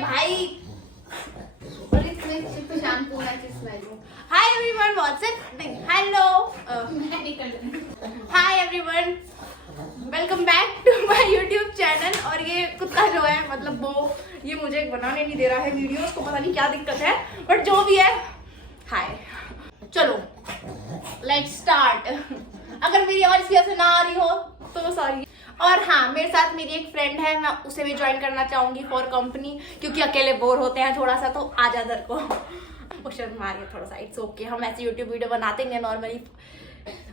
भाई। शैम्पू ना किस स्मेल हो। Hi everyone, what's up, hello, hi everyone, welcome back to my YouTube channel. और ये कुत्ता जो है, मतलब वो ये मुझे बनाने नहीं दे रहा है वीडियो, उसको पता नहीं क्या दिक्कत है, बट जो भी है, हाय। चलो लेट्स स्टार्ट। अगर मेरी आवाज किया से ना आ रही हो तो सॉरी। और हाँ, मेरे साथ मेरी एक फ्रेंड है, मैं उसे भी ज्वाइन करना चाहूंगी फॉर कंपनी, क्योंकि अकेले बोर होते हैं थोड़ा सा, तो आ जा दर को। वो शर्म आ रही है थोड़ा सा, इट्स ओके, हम ऐसे यूट्यूब वीडियो बनाते हैं नॉर्मली।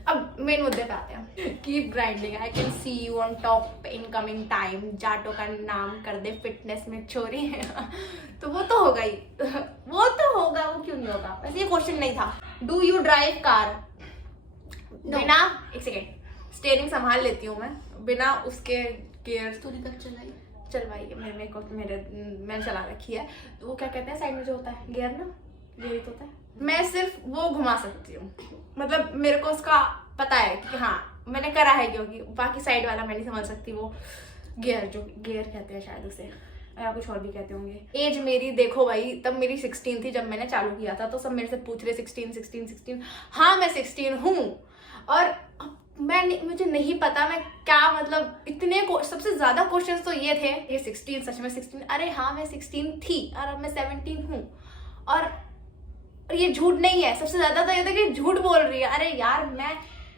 अब मेन मुद्दे पे आते हैं। Keep grinding, I can see you on top in coming time. जाटो का नाम कर दे फिटनेस में छोरी है। तो वो तो होगा ही, वो तो होगा, वो क्यों नहीं होगा। वैसे ये क्वेश्चन नहीं था। Do you drive car? बिना, एक सेकेंड, स्टीयरिंग संभाल लेती हूँ मैं, बिना उसके गियर तूने कब चलाई? चलवाई है मैंने चला रखी है। तो वो क्या कहते हैं साइड में जो होता है गियर ना, यही तो होता है। मैं सिर्फ वो घुमा सकती हूँ, मतलब मेरे को उसका पता है कि हाँ मैंने करा है, क्योंकि बाकी साइड वाला मैं नहीं समझ सकती। वो गियर, जो गियर कहते हैं शायद उसे, या कुछ और भी कहते होंगे। एज मेरी देखो भाई, तब मेरी 16 थी जब मैंने चालू किया था, तो सब मेरे से पूछ रहे 16। हाँ मैं 16 हूँ, और मुझे नहीं पता मैं क्या, मतलब इतने सबसे ज्यादा क्वेश्चंस तो ये थे, ये 16 सच में 16? अरे हाँ मैं 16 थी और अब मैं 17 हूँ। और ये झूठ नहीं है, सबसे ज्यादा तो ये था कि झूठ बोल रही है। अरे यार,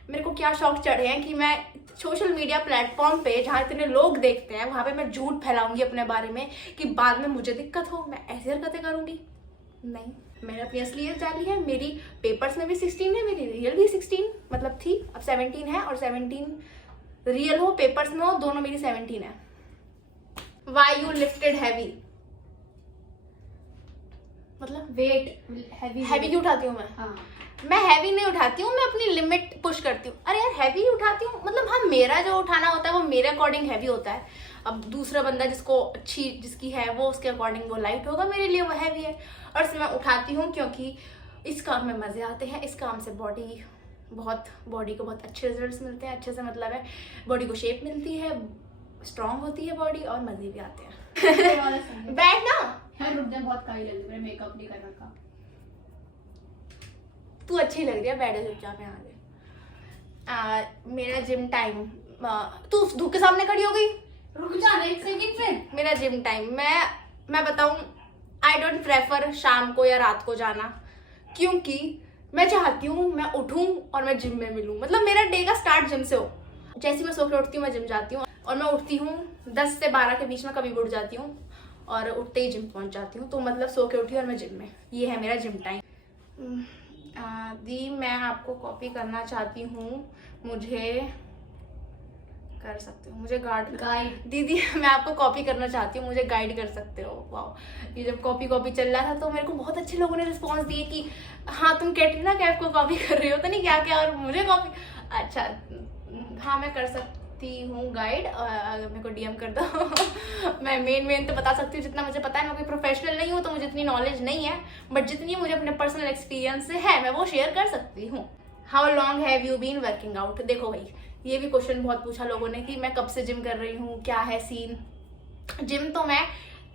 मेरे को क्या शौक चढ़े हैं कि मैं सोशल मीडिया प्लेटफॉर्म पे जहाँ इतने लोग देखते हैं वहां पे मैं झूठ फैलाऊंगी अपने बारे में, कि बाद में मुझे दिक्कत हो, मैं ऐसी हरकतें करूंगी। नहीं, मैंने अपनी असलियत डाली है। मेरी पेपर्स में भी 16 है, मेरी रियल भी 16 मतलब थी, अब 17 है, और 17 रियल हो पेपर्स में हो, दोनों मेरी 17 है। Why you lifted heavy? मतलब वेट हैवी क्यों उठाती हूँ मैं? हाँ। मैं हैवी नहीं उठाती हूँ, मैं अपनी लिमिट पुश करती हूँ। अरे यार, हैवी उठाती हूँ मतलब, हाँ मेरा जो उठाना होता है वो मेरे अकॉर्डिंग हैवी होता है। अब दूसरा बंदा जिसकी है वो उसके अकॉर्डिंग वो लाइट होगा, मेरे लिए वो हैवी है। और इसमें मैं उठाती हूँ क्योंकि इस काम में मजे आते हैं। इस काम से बॉडी को बहुत अच्छे रिजल्ट्स मिलते हैं। अच्छे से मतलब है, बॉडी को शेप मिलती है, स्ट्रांग होती है बॉडी, और मजे भी आते हैं। बैठ ना यार, रुक जा, बहुत काली लग रही है, मेकअप नहीं कर रखा। तू अच्छी लग रही है, बैठे चुपचाप यहाँ पे। मेरा जिम टाइम, तू धूप के सामने खड़ी हो गई, रुक जाना एक सेकंड फिर। मेरा जिम टाइम, मैं बताऊं, आई डोंट प्रेफर शाम को या रात को जाना, क्योंकि मैं चाहती हूँ मैं उठूं और मैं जिम में मिलूं। मतलब मेरा डे का स्टार्ट जिम से हो। जैसे मैं सो के उठती हूँ मैं जिम जाती हूँ, और मैं उठती हूँ 10 से 12 के बीच में, कभी भी उठ जाती हूँ, और उठते ही जिम पहुंच जाती हूँ। तो मतलब सो के उठी और मैं जिम में, ये है मेरा जिम टाइम। दी, मैं आपको कॉपी करना चाहती हूँ, मुझे कर सकते हो, मुझे गाइड। दीदी मैं आपको कॉपी करना चाहती हूँ, मुझे गाइड कर सकते हो। वाह, ये जब कॉपी चल रहा था तो मेरे को बहुत अच्छे लोगों ने रिस्पॉन्स दिए कि हाँ तुम कैटरीना कैफ को कॉपी कर रही हो, तो नहीं क्या क्या, और मुझे कॉपी। अच्छा हाँ, मैं कर सकती हूँ गाइड, अगर मेरे को DM कर दो। मैं मेन तो बता सकती हूँ जितना मुझे पता है। मैं कोई प्रोफेशनल नहीं हूँ तो मुझे इतनी नॉलेज नहीं है, बट जितनी मुझे अपने पर्सनल एक्सपीरियंस से है मैं वो शेयर कर सकती हूँ। How long have you been working out? देखो भाई, ये भी क्वेश्चन बहुत पूछा लोगों ने कि मैं कब से जिम कर रही हूँ, क्या है सीन। जिम तो मैं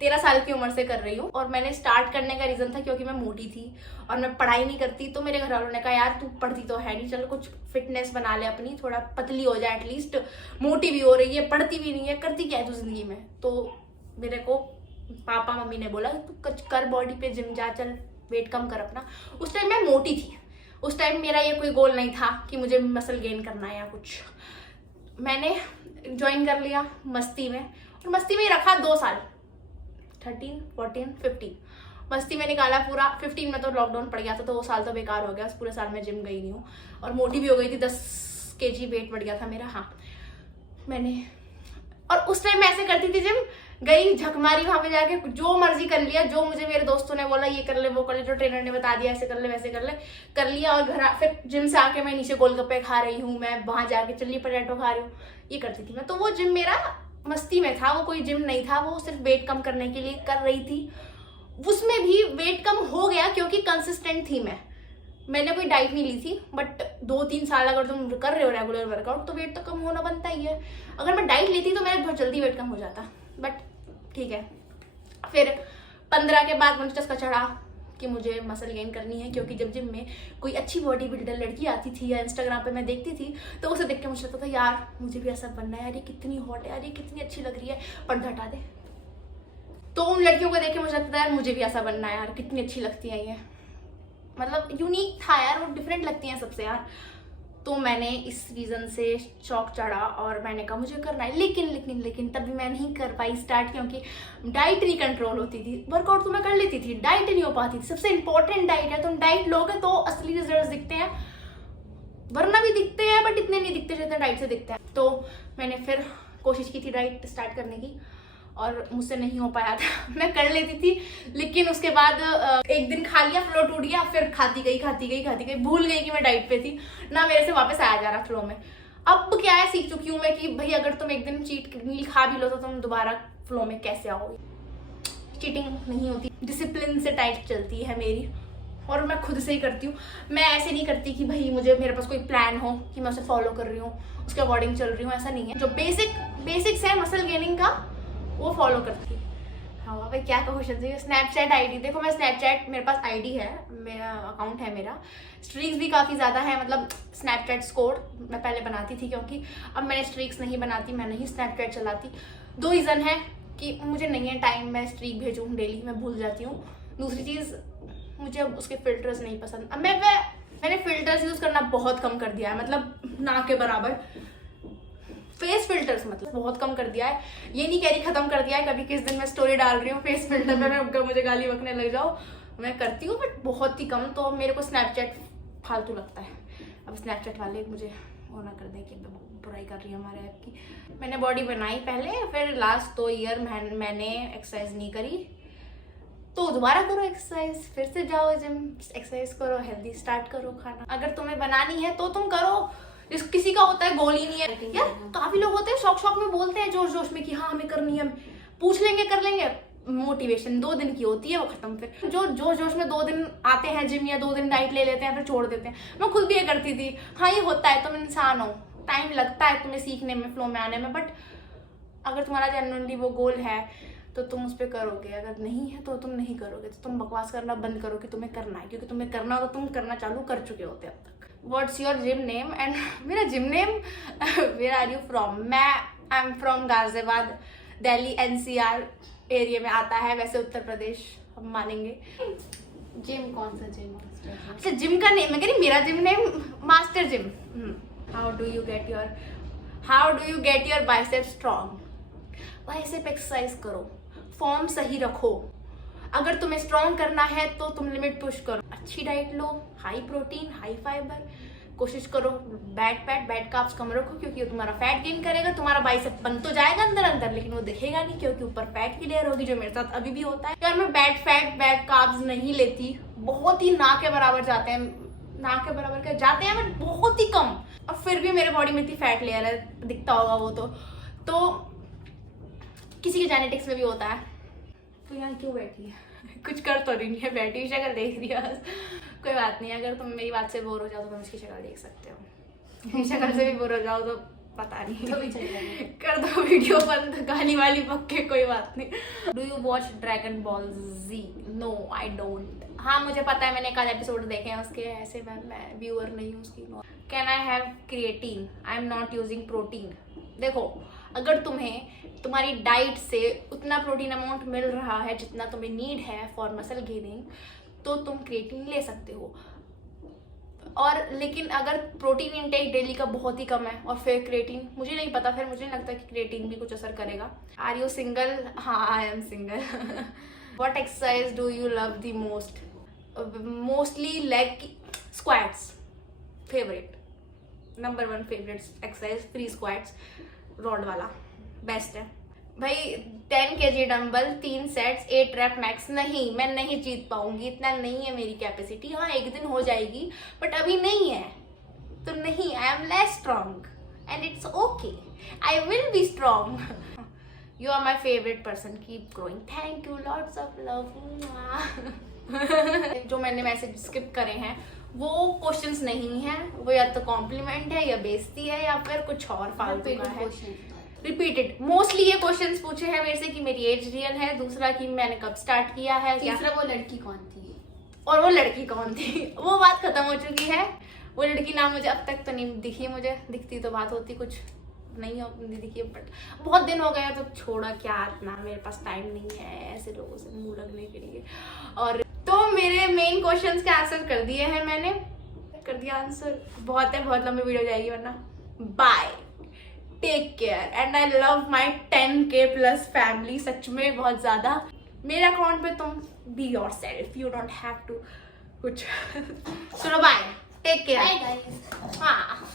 13 साल की उम्र से कर रही हूँ, और मैंने स्टार्ट करने का रीजन था क्योंकि मैं मोटी थी और मैं पढ़ाई नहीं करती। तो मेरे घर वालों ने कहा यार तू पढ़ती तो है नहीं, चलो कुछ फिटनेस बना ले अपनी, थोड़ा पतली हो जाए एटलीस्ट, मोटी भी हो रही है, पढ़ती भी नहीं है, करती क्या है तू जिंदगी में। तो मेरे को पापा मम्मी ने बोला तू कर बॉडी पे जिम जा, चल वेट कम कर अपना। उस टाइम मैं मोटी थी, उस टाइम मेरा ये कोई गोल नहीं था कि मुझे मसल गेन करना है या कुछ। मैंने ज्वाइन कर लिया मस्ती में, और मस्ती में ही रखा 2 साल, 13, 14, 15 मस्ती में निकाला पूरा। 15 में तो लॉकडाउन पड़ गया था, तो वो साल तो बेकार हो गया। उस पूरे साल में जिम गई नहीं हूँ, और मोटी भी हो गई थी, 10 kg वेट बढ़ गया था मेरा। हाँ मैंने, और उस टाइम मैं ऐसे करती थी, जिम गई झक मारी, वहां पे जाके जो मर्जी कर लिया, जो मुझे मेरे दोस्तों ने बोला ये कर ले वो कर ले, जो ट्रेनर ने बता दिया ऐसे कर ले वैसे कर लिया। और घर फिर जिम से आके मैं नीचे गोलगप्पे खा रही हूँ, मैं वहां जाके चिल्ली पोटैटो खा रही हूँ, ये करती थी मैं। तो वो जिम मेरा मस्ती में था, वो कोई जिम नहीं था, वो सिर्फ वेट कम करने के लिए कर रही थी। उसमें भी वेट कम हो गया क्योंकि कंसिस्टेंट थी मैंने कोई डाइट नहीं ली थी। बट 2-3 साल अगर तुम कर रहे हो रेगुलर वर्कआउट तो वेट तो कम होना बनता ही है। अगर मैं डाइट लेती तो मेरा बहुत जल्दी वेट कम हो जाता, बट ठीक है। फिर 15 के बाद मुझे चस्का चढ़ा कि मुझे मसल गेन करनी है, क्योंकि जब जिम में कोई अच्छी बॉडी बिल्डर लड़की आती थी या इंस्टाग्राम पे मैं देखती थी तो उसे देख के मुझे लगता था यार मुझे भी ऐसा बनना है, यार ये कितनी हॉट है, यार ये कितनी अच्छी लग रही है, पर्दा हटा दे। तो उन लड़कियों को देख के मुझे लगता है यार मुझे भी ऐसा बनना है, यार कितनी अच्छी लगती है ये, मतलब यूनिक था यार, वो डिफरेंट लगती हैं सबसे यार। तो मैंने इस रीज़न से शौक चढ़ा और मैंने कहा मुझे करना है, लेकिन तभी मैं नहीं कर पाई स्टार्ट, क्योंकि डाइट नहीं कंट्रोल होती थी। वर्कआउट तो मैं कर लेती थी, डाइट नहीं हो पाती थी। सबसे इंपॉर्टेंट डाइट है, तुम डाइट लोगे तो असली रिजल्ट दिखते हैं, वरना भी दिखते हैं बट इतने नहीं दिखते जितने डाइट से दिखते हैं। तो मैंने फिर कोशिश की थी डाइट स्टार्ट करने की और मुझसे नहीं हो पाया था। मैं कर लेती थी लेकिन उसके बाद एक दिन खा लिया, फ्लो टूट गया, फिर खाती गई, भूल गई कि मैं डाइट पे थी ना, मेरे से वापस आया जा रहा फ्लो में। अब क्या है, सीख चुकी हूँ मैं कि भाई अगर तुम एक दिन चीट मील खा भी लो तो तुम दोबारा फ्लो में कैसे आओगे। चीटिंग नहीं होती, डिसिप्लिन से डाइट चलती है मेरी और मैं खुद से ही करती हूँ। मैं ऐसे नहीं करती कि भाई मेरे पास कोई प्लान हो कि मैं उसे फॉलो कर रही हूँ, उसके अकॉर्डिंग चल रही हूँ, ऐसा नहीं है। जो बेसिक्स है मसल गेनिंग का वो फॉलो करती है। हाँ भाई क्या क्वेश्चन है। स्नैपचैट आईडी, देखो मैं स्नैपचैट, मेरे पास आईडी है, मेरा अकाउंट है, मेरा स्ट्रीक्स भी काफ़ी ज़्यादा है, मतलब स्नैपचैट स्कोर मैं पहले बनाती थी, क्योंकि अब मैंने स्ट्रीक्स नहीं बनाती, मैं नहीं स्नैपचैट चलाती। 2 रीज़न है कि मुझे नहीं है टाइम मैं स्ट्रीक भेजूँ डेली, मैं भूल जाती हूँ। दूसरी चीज़ मुझे अब उसके फिल्टर्स नहीं पसंद। अब मैंने फिल्टर्स यूज़ करना बहुत कम कर दिया है, मतलब ना के बराबर। फेस फिल्टर्स मतलब बहुत कम कर दिया है, ये नहीं कह रही खत्म कर दिया है। कभी किस दिन मैं स्टोरी डाल रही हूँ फेस फिल्टर पे, मैं मुझे गाली बकने लग जाओ, मैं करती हूँ बट बहुत ही कम। तो मेरे को स्नैपचैट फालतू लगता है। अब स्नैपचैट वाले मुझे वो ना कर दें कि बुराई कर रही है हमारे ऐप की। मैंने बॉडी बनाई पहले, फिर लास्ट 2 ईयर मैंने एक्सरसाइज नहीं करी, तो दोबारा करो एक्सरसाइज, फिर से जाओ जिम, एक्सरसाइज करो, हेल्दी स्टार्ट करो खाना। अगर तुम्हें बनानी है तो तुम करो, किसी का होता है गोल ही नहीं है यार। काफी लोग होते हैं शौक में बोलते हैं जोश में कि हाँ हमें करनी है, पूछ लेंगे कर लेंगे, मोटिवेशन 2 दिन की होती है वो खत्म। फिर जो जोश में 2 दिन आते हैं जिम या 2 दिन डाइट ले लेते हैं फिर छोड़ देते हैं। मैं खुद भी ये करती थी। हाँ ये होता है, तुम इंसान हो, टाइम लगता है तुम्हें सीखने में, फ्लो में आने में, बट अगर तुम्हारा जेन्युइनली वो गोल है तो तुम उस पर करोगे, अगर नहीं है तो तुम नहीं करोगे। तो तुम बकवास करना बंद करो कि तुम्हें करना है, क्योंकि तुम्हें करना हो तो तुम करना चालू कर चुके होते अब तक। What's your gym name? And मेरा gym name, where are you from? मैं I'm from Ghaziabad, Delhi NCR area में आता है, वैसे उत्तर प्रदेश हम मानेंगे। जिम कौन सा जिम? अच्छा जिम का नेम, मैं कह रही मेरा gym name master gym. How do you get your bicep strong? Bicep exercise करो, फॉर्म सही रखो। अगर तुम्हें स्ट्रॉन्ग करना है तो तुम लिमिट पुश करो, अच्छी डाइट लो, हाई प्रोटीन हाई फाइबर, कोशिश करो बैड फैट बैड कार्ब्स कम रखो, क्योंकि वो तुम्हारा फैट गेन करेगा। तुम्हारा बाइसेप बन तो जाएगा अंदर लेकिन वो दिखेगा नहीं, क्योंकि ऊपर फैट की लेयर होगी, जो मेरे साथ अभी भी होता है। यार मैं बैड फैट बैड कार्ब्स नहीं लेती, बहुत ही ना के बराबर जाते हैं, ना के बराबर क्या जाते हैं बट बहुत ही कम। और फिर भी मेरे बॉडी में इतनी फैट लेयर है, दिखता होगा वो तो किसी के जेनेटिक्स में भी होता है। तो यहाँ क्यों बैठी है? कुछ कर तो नहीं है, बैठी शक्ल देख रही है बस। कोई बात नहीं, अगर तुम मेरी बात से बोर हो जाओ तो तुम इसकी शक्ल देख सकते हो। शक्ल से भी बोर हो जाओ तो पता नहीं, तो भी चलेगा। कर दो वीडियो बंद, गाली वाली पक्के, कोई बात नहीं। Do you watch dragon ball Z? No I don't. हाँ मुझे पता है, मैंने एक आध एपिसोड देखे हैं उसके, ऐसे मैं व्यूअर नहीं हूँ उसकी। Can I have creatine? I am not using protein. देखो अगर तुम्हारी डाइट से उतना प्रोटीन अमाउंट मिल रहा है जितना तुम्हें नीड है फॉर मसल गेनिंग, तो तुम क्रिएटिन ले सकते हो। और लेकिन अगर प्रोटीन इनटेक डेली का बहुत ही कम है और फिर क्रिएटिन, मुझे नहीं पता, फिर मुझे नहीं लगता कि क्रिएटिन भी कुछ असर करेगा। Are you single? हाँ I am single. What exercise do you love the most? Mostly leg squats, favourite, number 1 favourite exercise free squats, rod वाला बेस्ट है भाई। 10 kg dumbbell 3 sets 8 rep max. नहीं मैं नहीं जीत पाऊंगी, इतना नहीं है मेरी कैपेसिटी। हाँ एक दिन हो जाएगी बट अभी नहीं है, तो नहीं, I am less strong and it's okay, I will be strong. You are my favourite person, keep growing, thank you, lots of love. जो मैंने मैसेज स्किप करे हैं वो क्वेश्चंस नहीं है, वो या तो कॉम्प्लीमेंट है या बेइज्जती है या फिर कुछ और फालतू का है। रिपीटेड मोस्टली ये क्वेश्चंस पूछे हैं मेरे से कि मेरी एज रियल है, दूसरा कि मैंने कब स्टार्ट किया है, क्या तीसरा वो लड़की कौन थी? और वो लड़की कौन थी। वो बात खत्म हो चुकी है। वो लड़की नाम मुझे अब तक तो नहीं दिखी, मुझे दिखती तो बात होती, कुछ नहीं दिखी, बट बहुत दिन हो गया तो छोड़ा, क्या इतना मेरे पास टाइम नहीं है ऐसे लोगों से मुंह लगने के लिए। और तो मेरे मेन क्वेश्चंस के आंसर कर दिए हैं मैंने, कर दिया आंसर। बहुत है, बहुत लंबी वीडियो जाएगी वरना। Bye, take care and I love my 10K plus family, सच में बहुत ज्यादा। मेरे अकाउंट पे तुम be yourself, you don't have to कुछ। चलो bye, take care. Bye guys. हाँ।